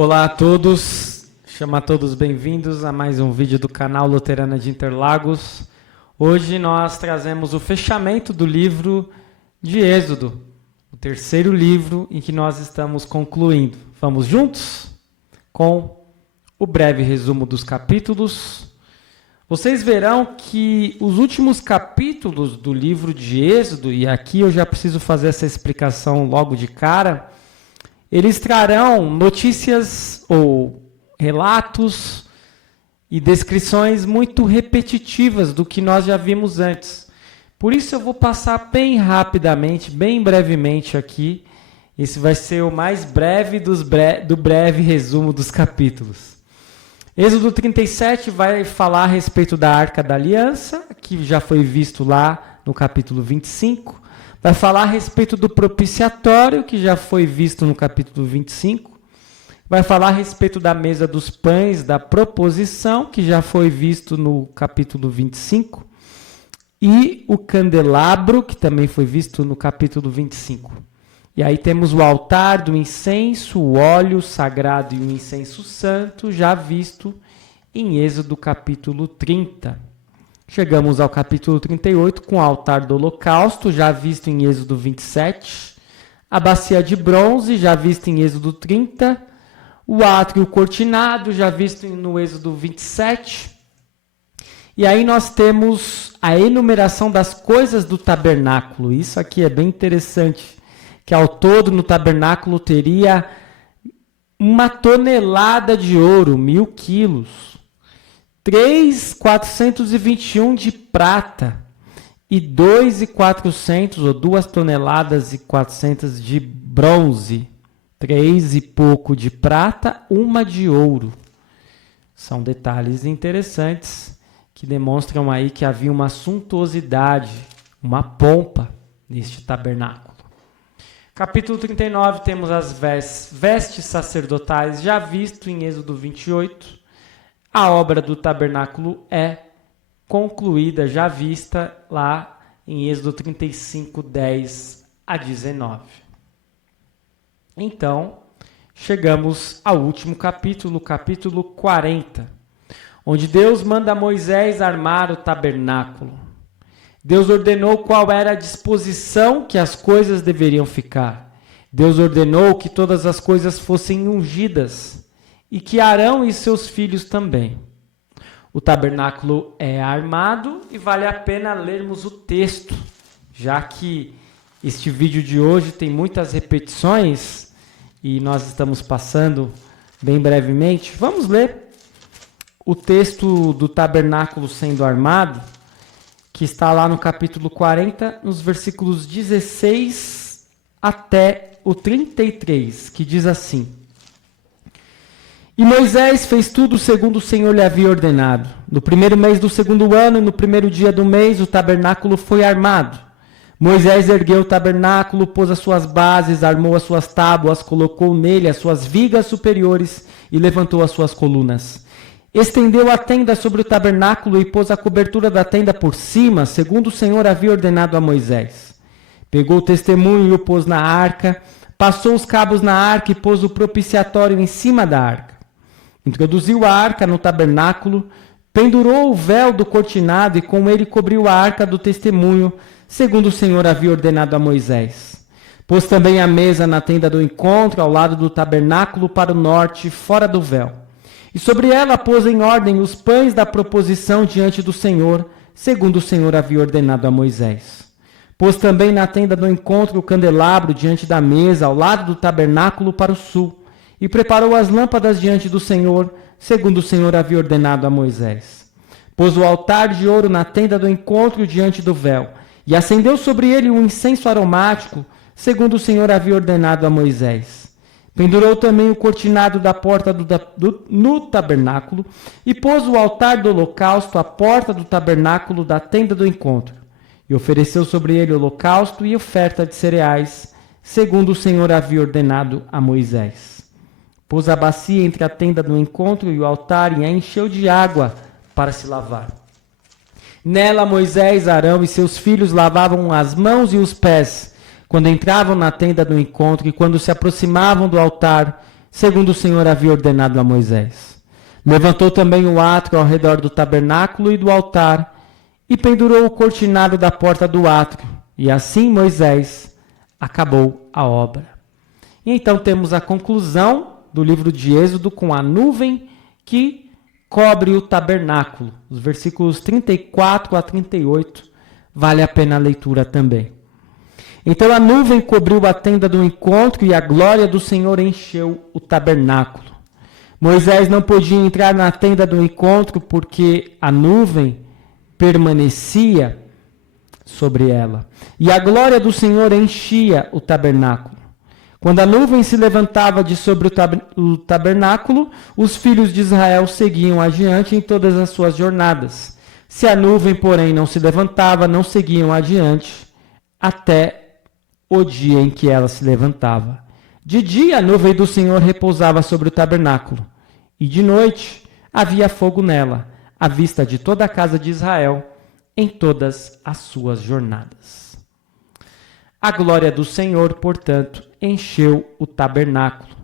Olá a todos, chamo a todos bem-vindos a mais um vídeo do canal Luterana de Interlagos. Hoje nós trazemos o fechamento do livro de Êxodo, o terceiro livro em que nós estamos concluindo. Vamos juntos com o breve resumo dos capítulos. Vocês verão que os últimos capítulos do livro de Êxodo, e aqui eu já preciso fazer essa explicação logo de cara, eles trarão notícias ou relatos e descrições muito repetitivas do que nós já vimos antes. Por isso eu vou passar bem rapidamente, bem brevemente aqui. Esse vai ser o mais breve do breve resumo dos capítulos. Êxodo 37 vai falar a respeito da Arca da Aliança, que já foi visto lá no capítulo 25. Vai falar a respeito do propiciatório, que já foi visto no capítulo 25. Vai falar a respeito da mesa dos pães, da proposição, que já foi visto no capítulo 25. E o candelabro, que também foi visto no capítulo 25. E aí temos o altar do incenso, o óleo sagrado e o incenso santo, já visto em Êxodo capítulo 30. Chegamos ao capítulo 38 com o altar do holocausto, já visto em Êxodo 27. A bacia de bronze, já visto em Êxodo 30. O átrio cortinado, já visto no Êxodo 27. E aí nós temos a enumeração das coisas do tabernáculo. Isso aqui é bem interessante, que ao todo no tabernáculo teria 1 tonelada de ouro, 1.000 quilos. 3.421 de prata e 2.400 ou 2 toneladas e 400 de bronze. 3 e pouco de prata, 1 de ouro. São detalhes interessantes que demonstram aí que havia uma suntuosidade, uma pompa neste tabernáculo. Capítulo 39 temos as vestes sacerdotais, já visto em Êxodo 28. A obra do tabernáculo é concluída, já vista lá em Êxodo 35, 10 a 19. Então, chegamos ao último capítulo, capítulo 40, onde Deus manda Moisés armar o tabernáculo. Deus ordenou qual era a disposição que as coisas deveriam ficar. Deus ordenou que todas as coisas fossem ungidas, e que Arão e seus filhos também. O tabernáculo é armado e vale a pena lermos o texto, já que este vídeo de hoje tem muitas repetições e nós estamos passando bem brevemente. Vamos ler o texto do tabernáculo sendo armado, que está lá no capítulo 40, nos versículos 16 até o 33, que diz assim: E Moisés fez tudo segundo o Senhor lhe havia ordenado. No primeiro mês do segundo ano, e no primeiro dia do mês, o tabernáculo foi armado. Moisés ergueu o tabernáculo, pôs as suas bases, armou as suas tábuas, colocou nele as suas vigas superiores e levantou as suas colunas. Estendeu a tenda sobre o tabernáculo e pôs a cobertura da tenda por cima, segundo o Senhor havia ordenado a Moisés. Pegou o testemunho e o pôs na arca, passou os cabos na arca e pôs o propiciatório em cima da arca. Introduziu a arca no tabernáculo, pendurou o véu do cortinado e com ele cobriu a arca do testemunho, segundo o Senhor havia ordenado a Moisés. Pôs também a mesa na tenda do encontro, ao lado do tabernáculo para o norte, fora do véu. E sobre ela pôs em ordem os pães da proposição diante do Senhor, segundo o Senhor havia ordenado a Moisés. Pôs também na tenda do encontro o candelabro diante da mesa, ao lado do tabernáculo para o sul. E preparou as lâmpadas diante do Senhor, segundo o Senhor havia ordenado a Moisés. Pôs o altar de ouro na tenda do encontro diante do véu, e acendeu sobre ele um incenso aromático, segundo o Senhor havia ordenado a Moisés. Pendurou também o cortinado da porta no tabernáculo, e pôs o altar do holocausto à porta do tabernáculo da tenda do encontro. E ofereceu sobre ele holocausto e oferta de cereais, segundo o Senhor havia ordenado a Moisés. Pôs a bacia entre a tenda do encontro e o altar e a encheu de água para se lavar. Nela Moisés, Arão e seus filhos lavavam as mãos e os pés, quando entravam na tenda do encontro e quando se aproximavam do altar, segundo o Senhor havia ordenado a Moisés. Levantou também o átrio ao redor do tabernáculo e do altar, e pendurou o cortinado da porta do átrio, e assim Moisés acabou a obra. E então temos a conclusão do livro de Êxodo com a nuvem que cobre o tabernáculo. Os versículos 34 a 38, vale a pena a leitura também. Então a nuvem cobriu a tenda do encontro e a glória do Senhor encheu o tabernáculo. Moisés não podia entrar na tenda do encontro porque a nuvem permanecia sobre ela. E a glória do Senhor enchia o tabernáculo. Quando a nuvem se levantava de sobre o tabernáculo, os filhos de Israel seguiam adiante em todas as suas jornadas. Se a nuvem, porém, não se levantava, não seguiam adiante até o dia em que ela se levantava. De dia a nuvem do Senhor repousava sobre o tabernáculo, e de noite havia fogo nela, à vista de toda a casa de Israel, em todas as suas jornadas. A glória do Senhor, portanto, encheu o tabernáculo.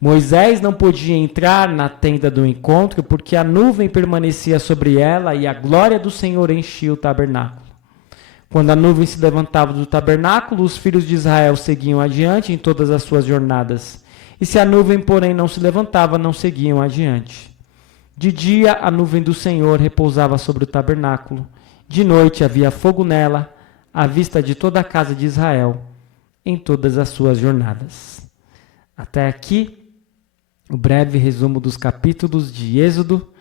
Moisés não podia entrar na tenda do encontro porque a nuvem permanecia sobre ela e a glória do Senhor enchia o tabernáculo. Quando a nuvem se levantava do tabernáculo, os filhos de Israel seguiam adiante em todas as suas jornadas. E se a nuvem, porém, não se levantava, não seguiam adiante. De dia, a nuvem do Senhor repousava sobre o tabernáculo. De noite havia fogo nela, à vista de toda a casa de Israel, em todas as suas jornadas. Até aqui, o breve resumo dos capítulos de Êxodo,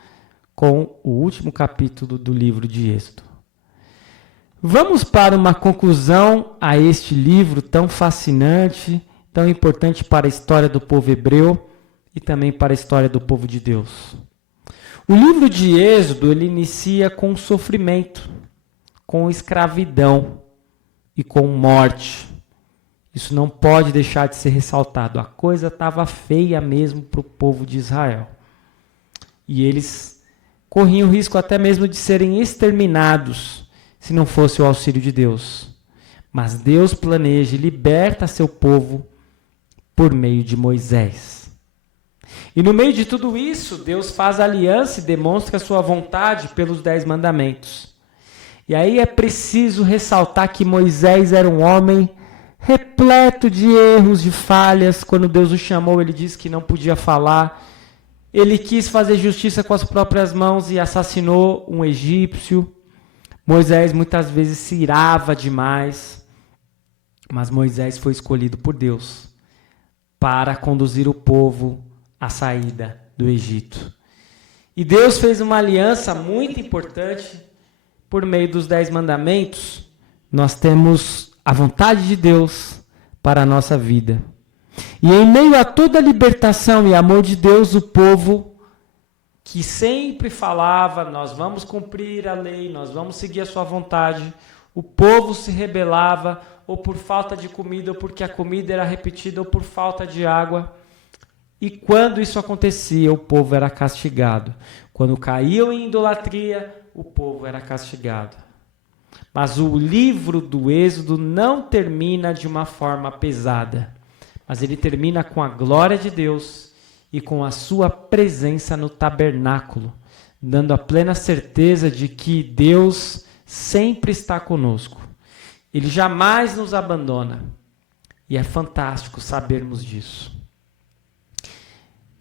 com o último capítulo do livro de Êxodo. Vamos para uma conclusão a este livro tão fascinante, tão importante para a história do povo hebreu e também para a história do povo de Deus. O livro de Êxodo, ele inicia com sofrimento, com escravidão e com morte. Isso não pode deixar de ser ressaltado. A coisa estava feia mesmo para o povo de Israel. E eles corriam o risco até mesmo de serem exterminados se não fosse o auxílio de Deus. Mas Deus planeja e liberta seu povo por meio de Moisés. E no meio de tudo isso, Deus faz aliança e demonstra sua vontade pelos 10 mandamentos. E aí é preciso ressaltar que Moisés era um homem repleto de erros, de falhas. Quando Deus o chamou, ele disse que não podia falar. Ele quis fazer justiça com as próprias mãos e assassinou um egípcio. Moisés muitas vezes se irava demais, mas Moisés foi escolhido por Deus para conduzir o povo à saída do Egito. E Deus fez uma aliança muito importante por meio dos 10 mandamentos. Nós temos a vontade de Deus para a nossa vida. E em meio a toda a libertação e amor de Deus, o povo que sempre falava, nós vamos cumprir a lei, nós vamos seguir a sua vontade, o povo se rebelava, ou por falta de comida, ou porque a comida era repetida, ou por falta de água. E quando isso acontecia, o povo era castigado. Quando caíam em idolatria, o povo era castigado. Mas o livro do Êxodo não termina de uma forma pesada, mas ele termina com a glória de Deus e com a sua presença no tabernáculo, dando a plena certeza de que Deus sempre está conosco. Ele jamais nos abandona. E é fantástico sabermos disso.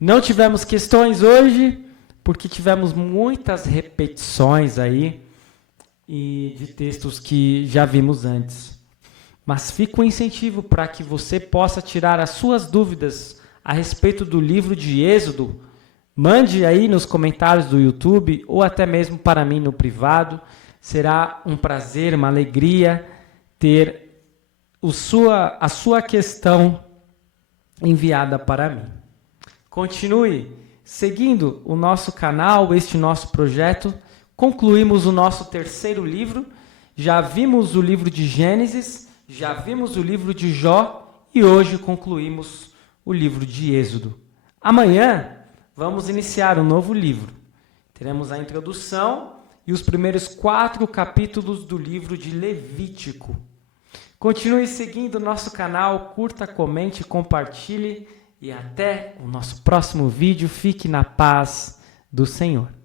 Não tivemos questões hoje, porque tivemos muitas repetições aí e de textos que já vimos antes. Mas fica o incentivo para que você possa tirar as suas dúvidas a respeito do livro de Êxodo. Mande aí nos comentários do YouTube ou até mesmo para mim no privado. Será um prazer, uma alegria ter a sua questão enviada para mim. Continue seguindo o nosso canal, este nosso projeto. Concluímos o nosso 3º livro. Já vimos o livro de Gênesis, já vimos o livro de Jó e hoje concluímos o livro de Êxodo. Amanhã vamos iniciar um novo livro. Teremos a introdução e os primeiros 4 capítulos do livro de Levítico. Continue seguindo o nosso canal, curta, comente, compartilhe e até o nosso próximo vídeo. Fique na paz do Senhor.